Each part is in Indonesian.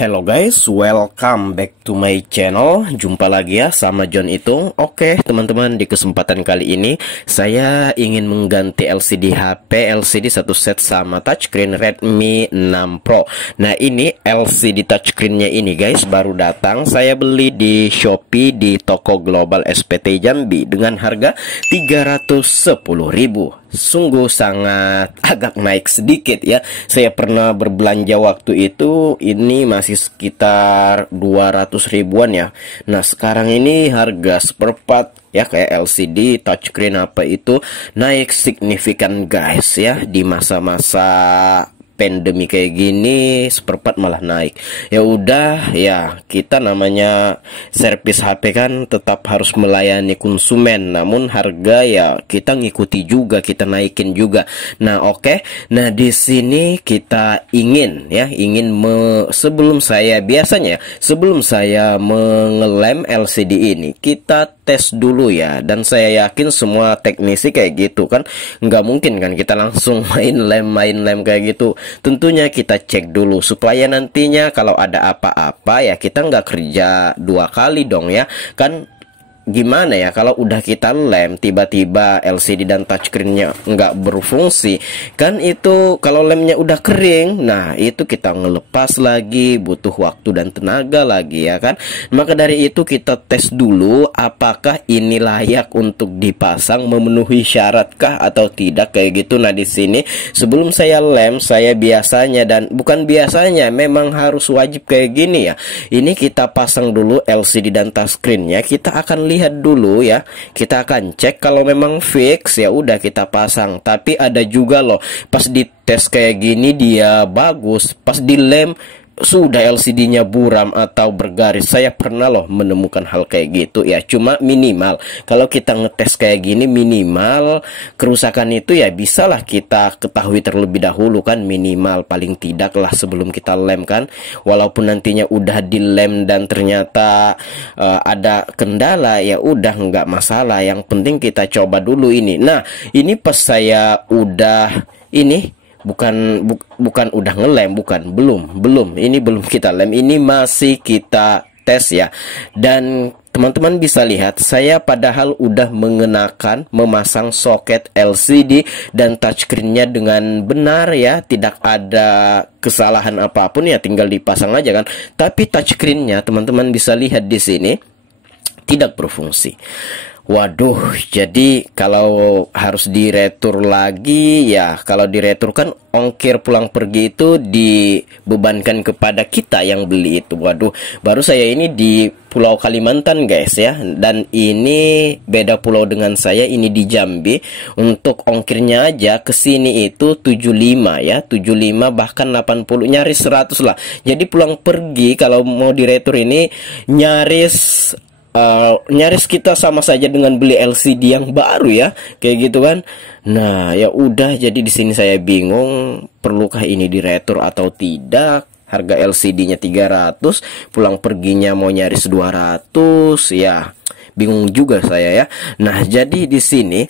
Hello guys, welcome back to my channel. Jumpa lagi ya sama John Itung. Oke teman-teman, di kesempatan kali ini saya ingin mengganti LCD HP LCD satu set sama touchscreen Redmi 6 Pro. Nah ini LCD touchscreennya ini guys baru datang. Saya beli di Shopee di toko Global SPT Jambi dengan harga 310.000. Sungguh sangat agak naik sedikit ya. Saya pernah berbelanja waktu itu, ini masih sekitar 200 ribuan ya. Nah sekarang ini harga seperempat ya, kayak LCD touchscreen apa itu naik signifikan guys ya. Di masa-masa pandemi kayak gini seperempat malah naik. Ya udah ya, kita namanya servis HP kan tetap harus melayani konsumen, namun harga ya kita ngikuti juga, kita naikin juga. Nah oke. Nah di sini kita ingin sebelum saya mengelem LCD ini, kita tes dulu ya. Dan saya yakin semua teknisi kayak gitu kan, nggak mungkin kan kita langsung main lem kayak gitu. Tentunya kita cek dulu supaya nantinya kalau ada apa-apa ya kita nggak kerja dua kali dong ya kan. Gimana ya kalau udah kita lem tiba-tiba LCD dan touchscreennya nggak berfungsi kan, itu kalau lemnya udah kering, nah itu kita ngelepas lagi, butuh waktu dan tenaga lagi ya kan. Maka dari itu kita tes dulu apakah ini layak untuk dipasang, memenuhi syaratkah atau tidak kayak gitu. Nah di sini sebelum saya lem, saya biasanya, dan bukan biasanya, memang harus wajib kayak gini ya, ini kita pasang dulu LCD dan touchscreennya. Kita akan lihat dulu ya, kita akan cek kalau memang fix ya udah kita pasang. Tapi ada juga loh pas di tes kayak gini dia bagus, pas dilem sudah LCD-nya buram atau bergaris. Saya pernah loh menemukan hal kayak gitu ya. Cuma minimal kalau kita ngetes kayak gini, minimal kerusakan itu ya bisalah kita ketahui terlebih dahulu kan, minimal paling tidak lah sebelum kita lem kan. Walaupun nantinya udah dilem dan ternyata ada kendala, ya udah nggak masalah, yang penting kita coba dulu ini. Nah ini pas saya udah ini bukan udah ngelem, belum ini belum kita lem, ini masih kita tes ya. Dan teman-teman bisa lihat saya padahal udah memasang soket LCD dan touchscreennya dengan benar ya, tidak ada kesalahan apapun ya, tinggal dipasang aja kan. Tapi touchscreennya teman-teman bisa lihat di sini tidak berfungsi. Waduh, jadi kalau harus diretur lagi ya, kalau diretur kan ongkir pulang pergi itu dibebankan kepada kita yang beli itu. Waduh, baru saya ini di Pulau Kalimantan guys ya, dan ini beda pulau dengan saya, ini di Jambi. Untuk ongkirnya aja ke sini itu 75 ya, 75 bahkan 80, nyaris 100 lah. Jadi pulang pergi kalau mau diretur ini nyaris kita sama saja dengan beli LCD yang baru ya, kayak gitu kan. Nah ya udah, jadi di sini saya bingung perlukah ini diretur atau tidak. Harga LCD-nya 300, pulang perginya mau nyaris 200 ya, bingung juga saya ya. Nah jadi di sini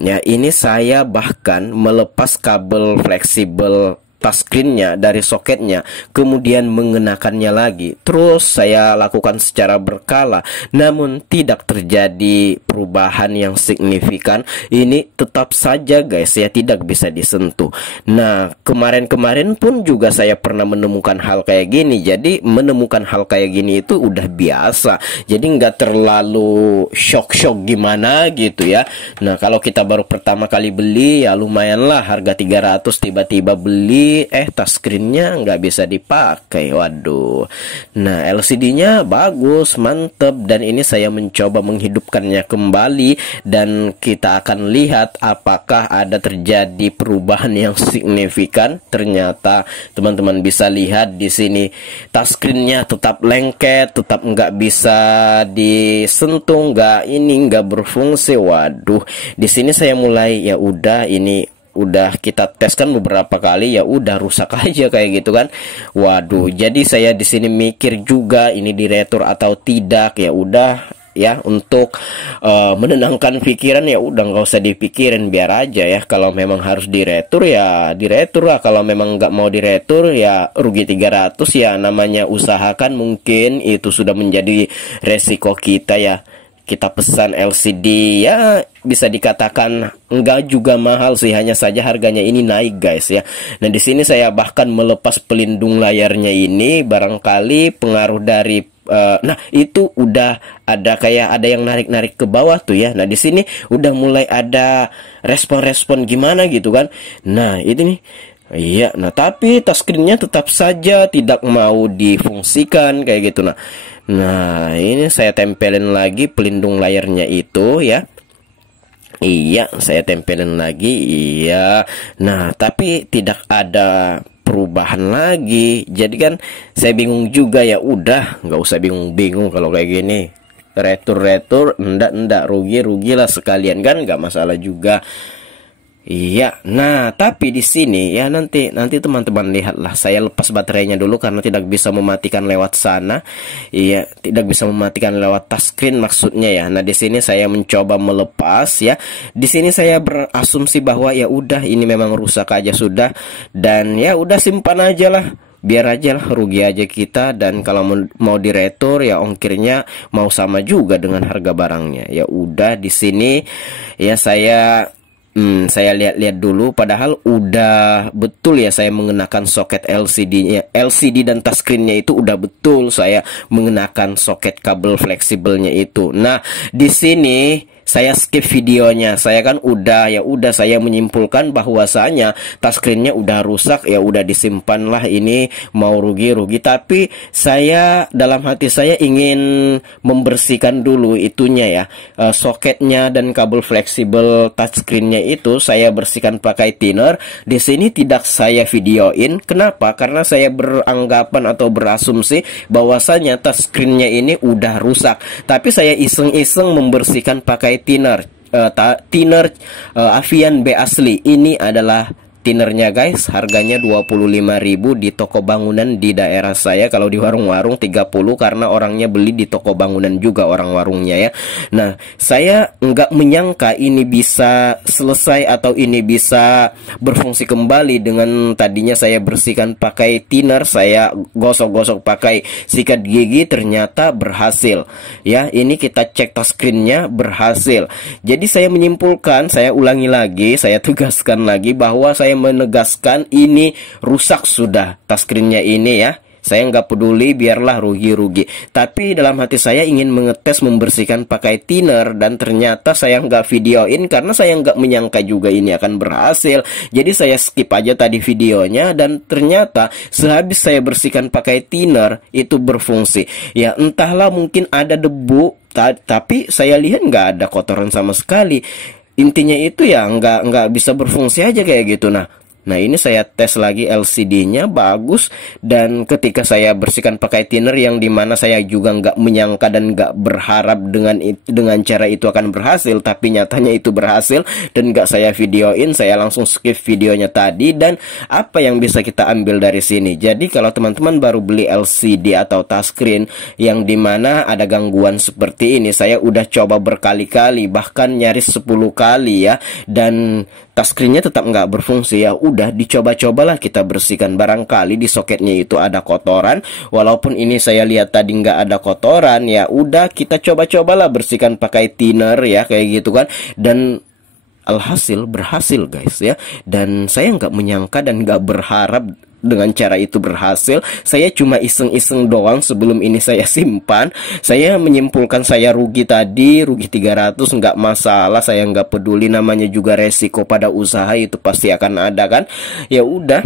ya, ini saya bahkan melepas kabel fleksibel touchscreennya dari soketnya, kemudian mengenakannya lagi. Terus saya lakukan secara berkala, namun tidak terjadi perubahan yang signifikan. Ini tetap saja guys ya, tidak bisa disentuh. Nah kemarin pun juga saya pernah menemukan hal kayak gini. Jadi menemukan hal kayak gini itu udah biasa, jadi nggak terlalu shock gimana gitu ya. Nah kalau kita baru pertama kali beli ya lumayan lah, harga 300 tiba-tiba beli touchscreennya nggak bisa dipakai. Waduh. Nah LCD-nya bagus, mantep, dan ini saya mencoba menghidupkannya kembali, dan kita akan lihat apakah ada terjadi perubahan yang signifikan. Ternyata teman-teman bisa lihat di sini touchscreennya tetap lengket, tetap nggak bisa disentuh, nggak berfungsi. Waduh, di sini saya mulai ya udah, ini udah kita tes kan beberapa kali, ya udah rusak aja kayak gitu kan. Waduh, jadi saya di sini mikir juga ini diretur atau tidak. Ya udah ya untuk menenangkan pikiran, ya udah nggak usah dipikirin, biar aja ya. Kalau memang harus diretur ya diretur lah, kalau memang nggak mau diretur ya rugi 300 ya. Namanya usahakan, mungkin itu sudah menjadi resiko kita ya. Kita pesan LCD ya bisa dikatakan enggak juga mahal sih, hanya saja harganya ini naik guys ya. Nah di sini saya bahkan melepas pelindung layarnya ini, barangkali pengaruh dari nah itu udah ada kayak ada yang narik-narik ke bawah tuh ya. Nah di sini udah mulai ada respon-respon gimana gitu kan. Nah ini nih. Iya, nah tapi touchscreen-nya tetap saja tidak mau difungsikan kayak gitu. Nah ini saya tempelin lagi pelindung layarnya itu ya. Iya, saya tempelin lagi. Iya. Nah, tapi tidak ada perubahan lagi. Jadi kan saya bingung juga, ya udah nggak usah bingung-bingung kalau kayak gini. Retur enggak rugi lah sekalian kan, nggak masalah juga. Iya, nah tapi di sini ya nanti teman-teman lihatlah, saya lepas baterainya dulu karena tidak bisa mematikan lewat sana. Iya, tidak bisa mematikan lewat touchscreen maksudnya ya. Nah di sini saya mencoba melepas ya. Di sini saya berasumsi bahwa ya udah ini memang rusak aja sudah, dan ya udah simpan aja lah. Biar aja lah, rugi aja kita, dan kalau mau diretur ya ongkirnya mau sama juga dengan harga barangnya. Ya udah di sini ya saya lihat-lihat dulu, padahal udah betul ya saya mengenakan soket LCD dan touchscreen-nya itu udah betul saya mengenakan soket kabel fleksibelnya itu. Nah, di sini saya skip videonya. Saya kan udah saya menyimpulkan bahwasanya touchscreen-nya udah rusak, ya udah disimpanlah, ini mau rugi. Tapi saya dalam hati saya ingin membersihkan dulu itunya ya, soketnya dan kabel fleksibel touchscreen-nya itu saya bersihkan pakai thinner. Di sini tidak saya videoin. Kenapa? Karena saya beranggapan atau berasumsi bahwasanya touchscreen-nya ini udah rusak. Tapi saya iseng-iseng membersihkan pakai thinner Avian B asli. Ini adalah thinnernya guys, harganya 25.000 di toko bangunan di daerah saya. Kalau di warung-warung 30, karena orangnya beli di toko bangunan juga orang warungnya ya. Nah, saya nggak menyangka ini bisa selesai atau ini bisa berfungsi kembali. Dengan tadinya saya bersihkan pakai thinner, saya gosok-gosok pakai sikat gigi, ternyata berhasil ya. Ini kita cek touchscreen-nya berhasil. Jadi saya menyimpulkan, saya ulangi lagi, saya tugaskan lagi bahwa saya menegaskan ini rusak sudah touchscreen-nya ini ya. Saya nggak peduli, biarlah rugi. Tapi dalam hati saya ingin mengetes membersihkan pakai thinner, dan ternyata saya nggak videoin karena saya nggak menyangka juga ini akan berhasil. Jadi saya skip aja tadi videonya, dan ternyata sehabis saya bersihkan pakai thinner itu berfungsi. Ya entahlah, mungkin ada debu, tapi saya lihat nggak ada kotoran sama sekali. Intinya itu ya nggak bisa berfungsi aja kayak gitu. Nah ini saya tes lagi LCD-nya bagus, dan ketika saya bersihkan pakai thinner yang dimana saya juga nggak menyangka dan nggak berharap dengan cara itu akan berhasil, tapi nyatanya itu berhasil dan nggak saya videoin. Saya langsung skip videonya tadi. Dan apa yang bisa kita ambil dari sini? Jadi kalau teman-teman baru beli LCD atau touchscreen yang dimana ada gangguan seperti ini, saya udah coba berkali-kali, bahkan nyaris 10 kali ya, dan touchscreen-nya tetap nggak berfungsi. Ya udah dicoba-cobalah kita bersihkan, barangkali di soketnya itu ada kotoran. Walaupun ini saya lihat tadi nggak ada kotoran, ya udah kita coba-cobalah bersihkan pakai thinner ya kayak gitu kan. Dan alhasil berhasil guys ya. Dan saya nggak menyangka dan nggak berharap dengan cara itu berhasil. Saya cuma iseng-iseng doang sebelum ini saya simpan. Saya menyimpulkan saya rugi tadi, rugi 300 nggak masalah, saya nggak peduli, namanya juga resiko pada usaha itu pasti akan ada kan. Ya udah.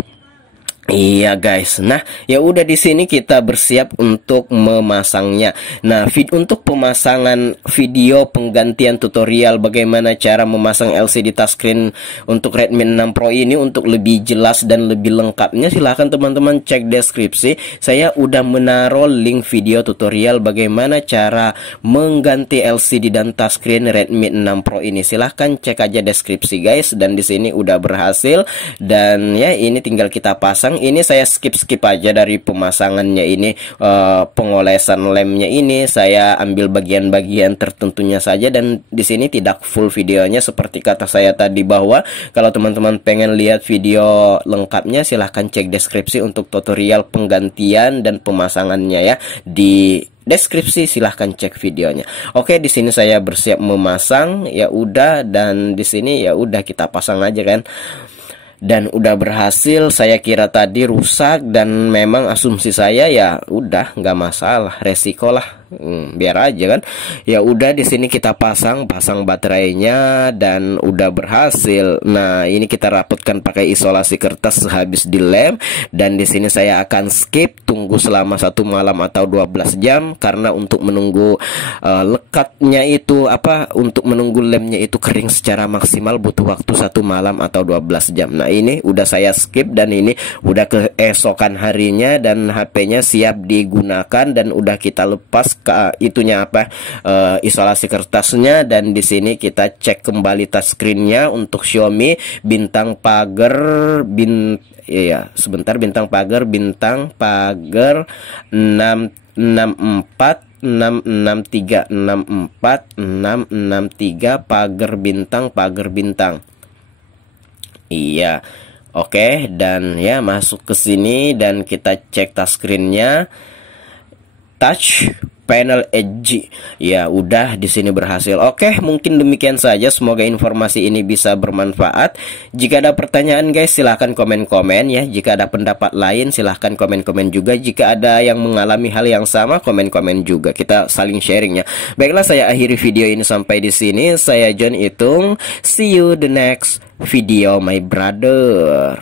Iya guys, nah ya udah di sini kita bersiap untuk memasangnya. Nah untuk pemasangan video penggantian tutorial bagaimana cara memasang LCD touchscreen untuk Redmi 6 Pro ini, untuk lebih jelas dan lebih lengkapnya silahkan teman-teman cek deskripsi. Saya udah menaruh link video tutorial bagaimana cara mengganti LCD dan touchscreen Redmi 6 Pro ini. Silahkan cek aja deskripsi guys. Dan di sini udah berhasil, dan ya ini tinggal kita pasang. pasang. Ini saya skip aja dari pemasangannya ini, pengolesan lemnya ini saya ambil bagian-bagian tertentunya saja, dan di sini tidak full videonya seperti kata saya tadi, bahwa kalau teman-teman pengen lihat video lengkapnya silahkan cek deskripsi untuk tutorial penggantian dan pemasangannya ya. Di deskripsi silahkan cek videonya. Oke, di sini saya bersiap memasang, ya udah, dan di sini ya udah kita pasang aja kan. Dan udah berhasil. Saya kira tadi rusak, dan memang asumsi saya ya udah nggak masalah, resiko lah, biar aja kan. Ya udah, di sini kita pasang baterainya dan udah berhasil. Nah, ini kita rapatkan pakai isolasi kertas habis dilem, dan di sini saya akan skip, tunggu selama 1 malam atau 12 jam karena untuk menunggu lekatnya itu untuk menunggu lemnya itu kering secara maksimal butuh waktu 1 malam atau 12 jam. Nah, ini udah saya skip, dan ini udah keesokan harinya, dan HP-nya siap digunakan, dan udah kita lepas ke itunya isolasi kertasnya. Dan di sini kita cek kembali touchscreen-nya untuk Xiaomi bintang pagar bintang pagar 664 663 pagar bintang. Iya. Oke, dan ya masuk ke sini, dan kita cek touchscreen-nya, touch panel edge. Ya udah, di sini berhasil. Oke, mungkin demikian saja. Semoga informasi ini bisa bermanfaat. Jika ada pertanyaan guys, silahkan komen-komen ya. Jika ada pendapat lain, silahkan komen-komen juga. Jika ada yang mengalami hal yang sama, komen-komen juga. Kita saling sharing ya. Baiklah, saya akhiri video ini sampai di sini. Saya John Itung. See you the next video, my brother.